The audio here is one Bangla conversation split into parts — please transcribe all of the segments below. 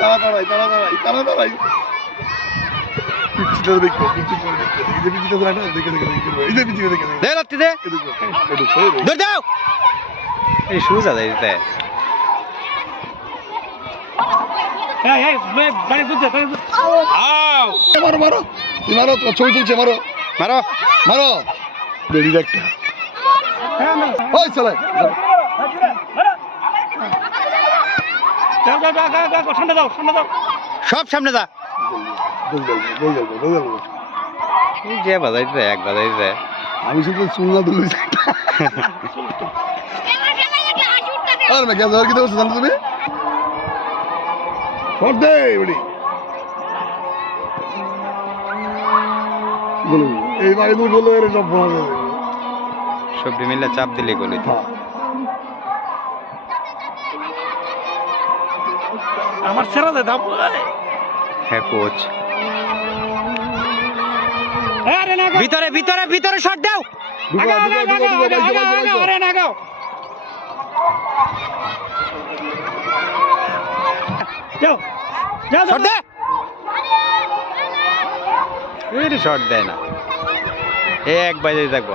তাড়াতাড়ি, তাড়াতাড়ি, তাড়াতাড়ি। পিচ্চিটা দেখো, পিচ্চিটা দেখো। এই যে পিচ্চিটা দেখো, দেখে, দেখে, দেখে, দেখে। এই যে পিচ্চিটা দেখে, দেখে। দে লত্তি দে। এই দেখো, এই দেখো, এই দেখো। ধর দাও। এই সুজা যাই দিতে এই এই বাড়ি বুঝছে বাড়ি আও। মারো মারো। তোমার ছবি তুলছে মারো। মারো। মারো। বেরিয়ে একটা ওই চলে। দাও দাও সব সামনে যা এই যে বাজাইতে এক বাজাইতে আমি শুধু চুলনা আর না গ্যাস আর কি দেবো জানো তুমি? ফট দে বলি এই বাড়ি তুমি বলল এর সব মিলে চাপ দিলে গলি। তো আমার ছেড়ে দে দাও হ্যাঁ কোচ। ভিতরে ভিতরে ভিতরে শট দাও। শট দে। দেয় না। এক বাজে থাকব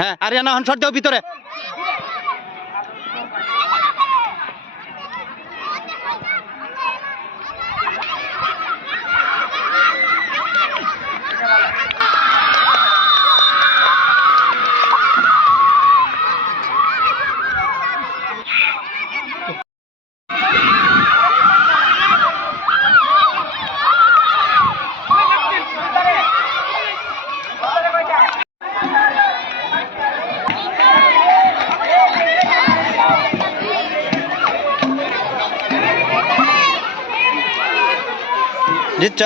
হ্যাঁ আরিয়ানা হন শট দাও ভিতরে। জিতছ।